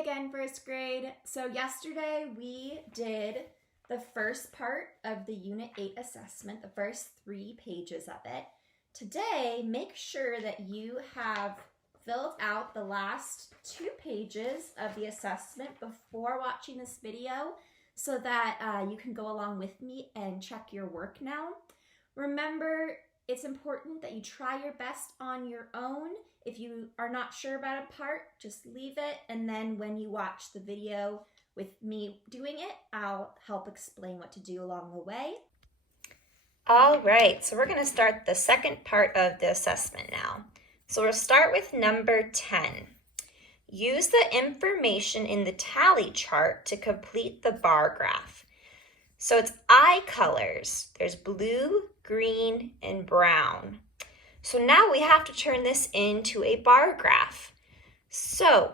again, first grade. So yesterday we did the first part of the Unit 8 assessment, the first 3 pages of it. Today, make sure that you have filled out the last 2 pages of the assessment before watching this video so that you can go along with me and check your work now. Remember, it's important that you try your best on your own. If you are not sure about a part, just leave it, and then when you watch the video with me doing it, I'll help explain what to do along the way. All right, so we're going to start the second part of the assessment now. So we'll start with number 10. Use the information in the tally chart to complete the bar graph. So it's eye colors. There's blue, green, and brown. So now we have to turn this into a bar graph. So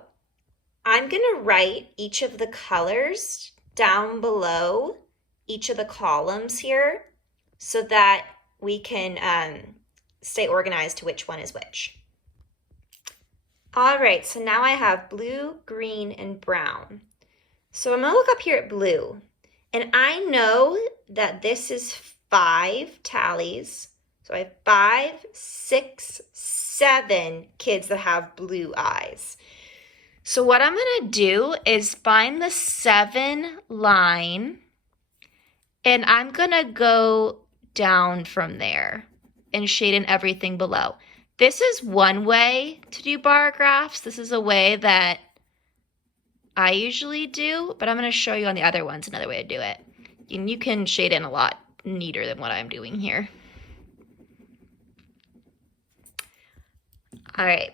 I'm going to write each of the colors down below each of the columns here so that we can stay organized to which one is which. All right, so now I have blue, green, and brown. So I'm going to look up here at blue, and I know that this is 5 tallies. So I have 5, 6, 7 kids that have blue eyes. So what I'm going to do is find the 7 line, and I'm going to go down from there and shade in everything below. This is one way to do bar graphs. This is a way that I usually do, but I'm going to show you on the other ones another way to do it. And you can shade in a lot neater than what I'm doing here. All right,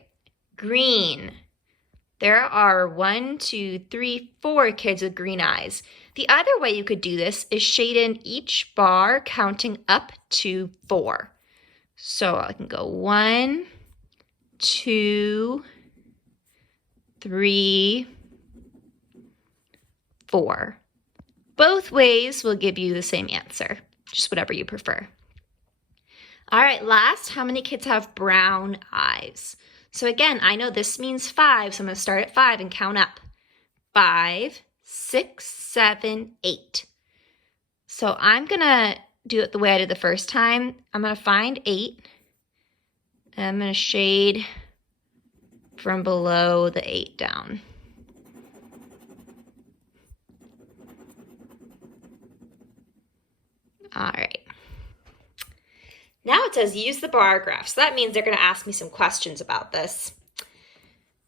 green. There are 1, 2, 3, 4 kids with green eyes. The other way you could do this is shade in each bar counting up to 4. So I can go 1, 2, 3, 4. Both ways will give you the same answer, just whatever you prefer. All right, last, how many kids have brown eyes? So again, I know this means 5, so I'm going to start at 5 and count up. 5, 6, 7, 8. So I'm going to do it the way I did the first time. I'm going to find 8, and I'm going to shade from below the 8 down. All right. Now it says use the bar graph. So that means they're going to ask me some questions about this.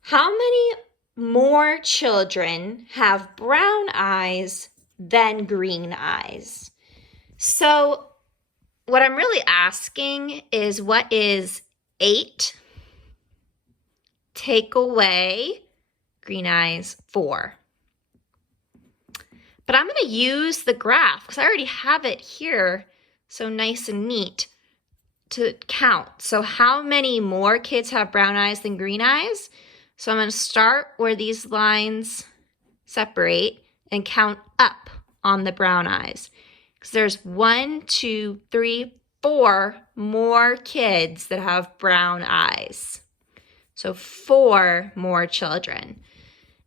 How many more children have brown eyes than green eyes? So what I'm really asking is, what is 8 take away green eyes 4? But I'm going to use the graph because I already have it here, so nice and neat, to count. So how many more kids have brown eyes than green eyes? So I'm going to start where these lines separate and count up on the brown eyes. Because there's 1, 2, 3, 4 more kids that have brown eyes. So 4 more children.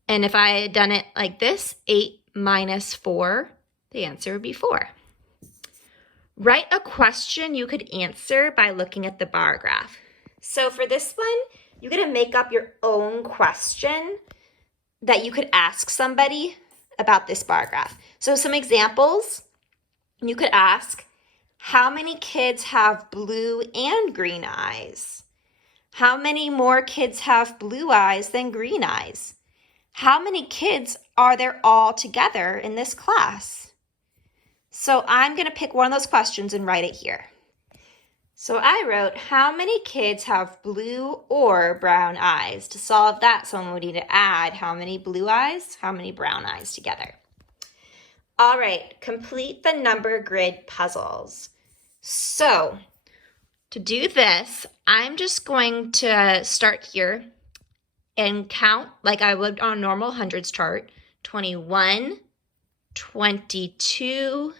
And if I had done it like this, 8 minus 4, the answer would be 4. Write a question you could answer by looking at the bar graph. So for this one, you're going to make up your own question that you could ask somebody about this bar graph. So some examples, you could ask, how many kids have blue and green eyes? How many more kids have blue eyes than green eyes? How many kids are there all together in this class? So I'm going to pick one of those questions and write it here. So I wrote, how many kids have blue or brown eyes? To solve that, someone would need to add how many blue eyes, how many brown eyes together. All right, complete the number grid puzzles. So to do this, I'm just going to start here and count like I would on a normal hundreds chart. 21, 22,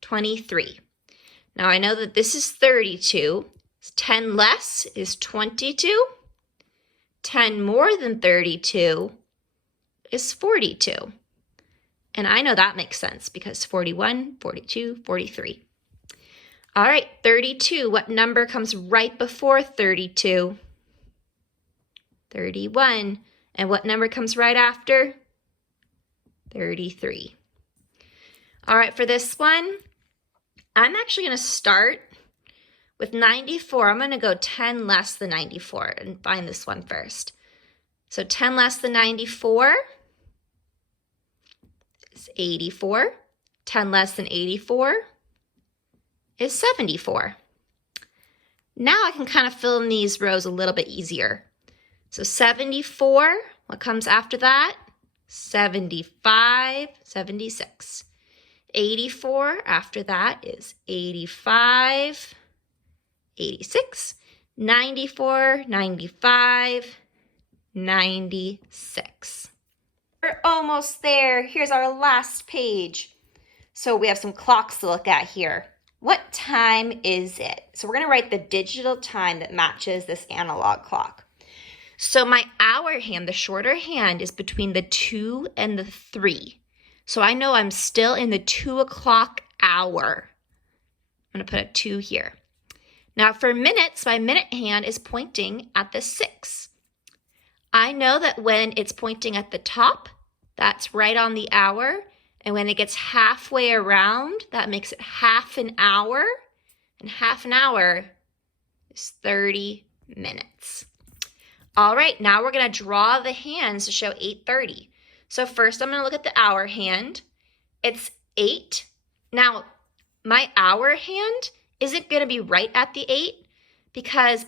23. Now I know that this is 32. 10 less is 22. 10 more than 32 is 42. And I know that makes sense because 41, 42, 43. All right, 32. What number comes right before 32? 31. And what number comes right after? 33. All right, for this one, I'm actually going to start with 94. I'm going to go 10 less than 94 and find this one first. So 10 less than 94 is 84. 10 less than 84 is 74. Now I can kind of fill in these rows a little bit easier. So 74, what comes after that? 75, 76. 84 after that is 85, 86, 94, 95, 96. We're almost there. Here's our last page. So we have some clocks to look at here. What time is it? So we're going to write the digital time that matches this analog clock. So my hour hand, the shorter hand, is between the 2 and the 3. So I know I'm still in the 2 o'clock hour. I'm going to put a 2 here. Now for minutes, my minute hand is pointing at the 6. I know that when it's pointing at the top, that's right on the hour. And when it gets halfway around, that makes it half an hour. And half an hour is 30 minutes. All right, now we're going to draw the hands to show 8:30. So first I'm going to look at the hour hand. It's 8. Now, my hour hand isn't going to be right at the 8 because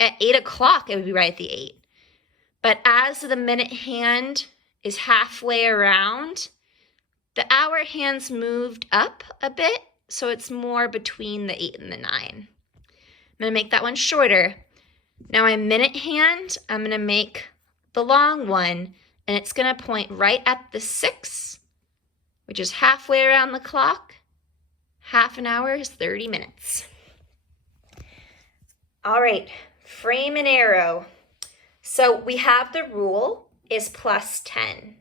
at 8 o'clock it would be right at the 8. But as the minute hand is halfway around, the hour hand's moved up a bit, so it's more between the 8 and the 9. I'm going to make that one shorter. Now my minute hand, I'm going to make the long one, and it's going to point right at the 6, which is halfway around the clock. Half an hour is 30 minutes. All right, frame and arrow. So we have the rule is +10.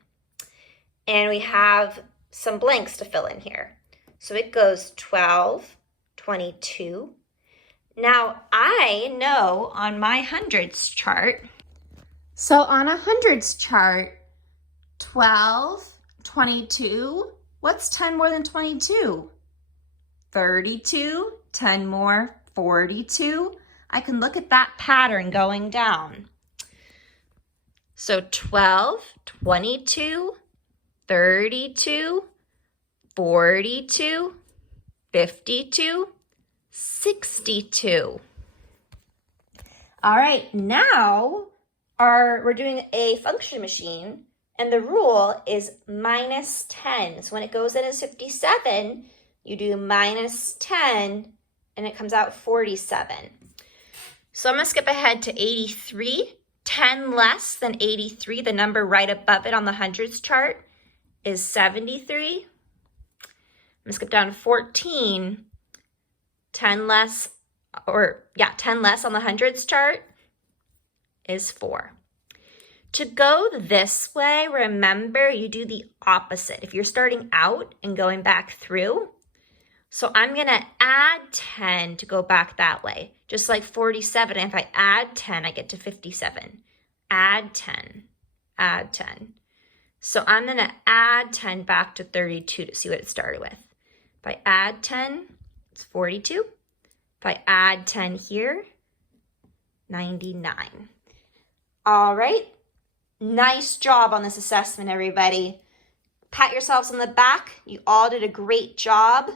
And we have some blanks to fill in here. So it goes 12, 22. Now I know on my hundreds chart, so on a hundreds chart, 12, 22, what's 10 more than 22? 32, 10 more, 42. I can look at that pattern going down. So 12, 22, 32, 42, 52, 62. All right, now we're doing a function machine, and the rule is -10. So when it goes in as 57, you do -10, and it comes out 47. So I'm going to skip ahead to 83. 10 less than 83, the number right above it on the hundreds chart, is 73. I'm going to skip down to 14. 10 less on the hundreds chart is 4. To go this way, remember you do the opposite. If you're starting out and going back through, so I'm going to add 10 to go back that way. Just like 47, if I add 10, I get to 57. Add 10, add 10. So I'm going to add 10 back to 32 to see what it started with. If I add 10, it's 42. If I add 10 here, 99. All right. Nice job on this assessment, everybody. Pat yourselves on the back. You all did a great job.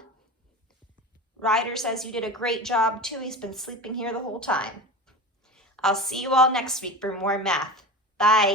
Ryder says you did a great job too. He's been sleeping here the whole time. I'll see you all next week for more math. Bye.